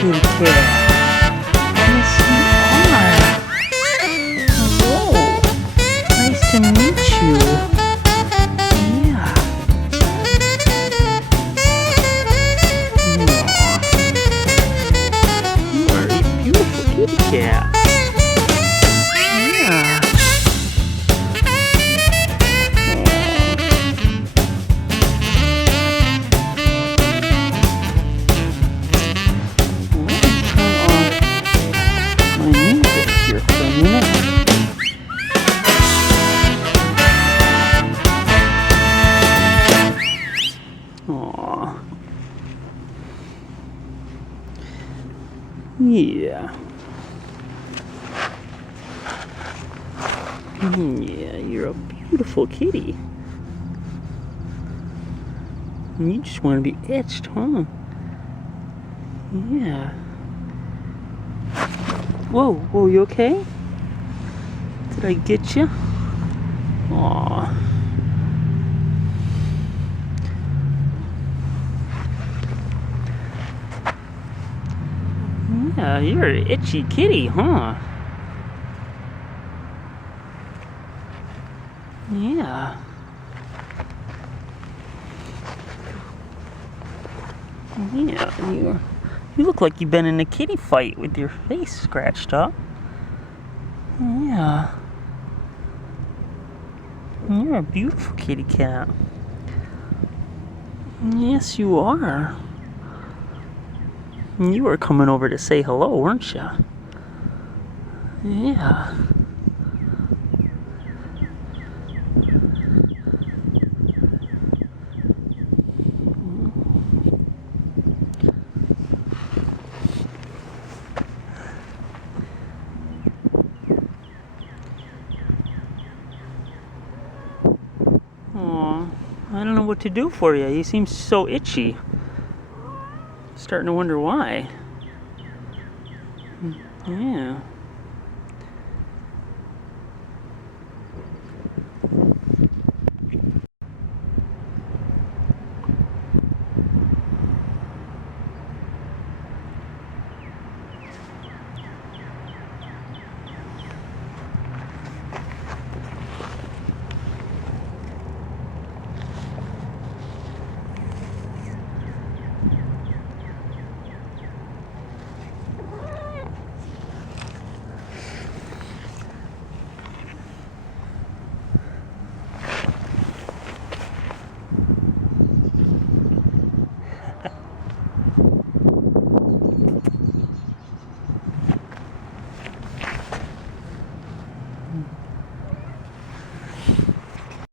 kitty cat. Yes, you are. Hello. Nice to meet you. Yeah. Aw. You are a beautiful kitty cat. Yeah. Aww. Yeah. Yeah, you're a beautiful kitty. You just want to be itched, huh? Yeah. Whoa, whoa, you okay? Did I get you? Aww. Yeah, you're an itchy kitty, huh? Yeah. Yeah, you look like you've been in a kitty fight with your face scratched up. Yeah. You're a beautiful kitty cat. Yes, you are. You were coming over to say hello, weren't you? Yeah. Aw, I don't know what to do for you. You seem so itchy. Starting to wonder why. Yeah.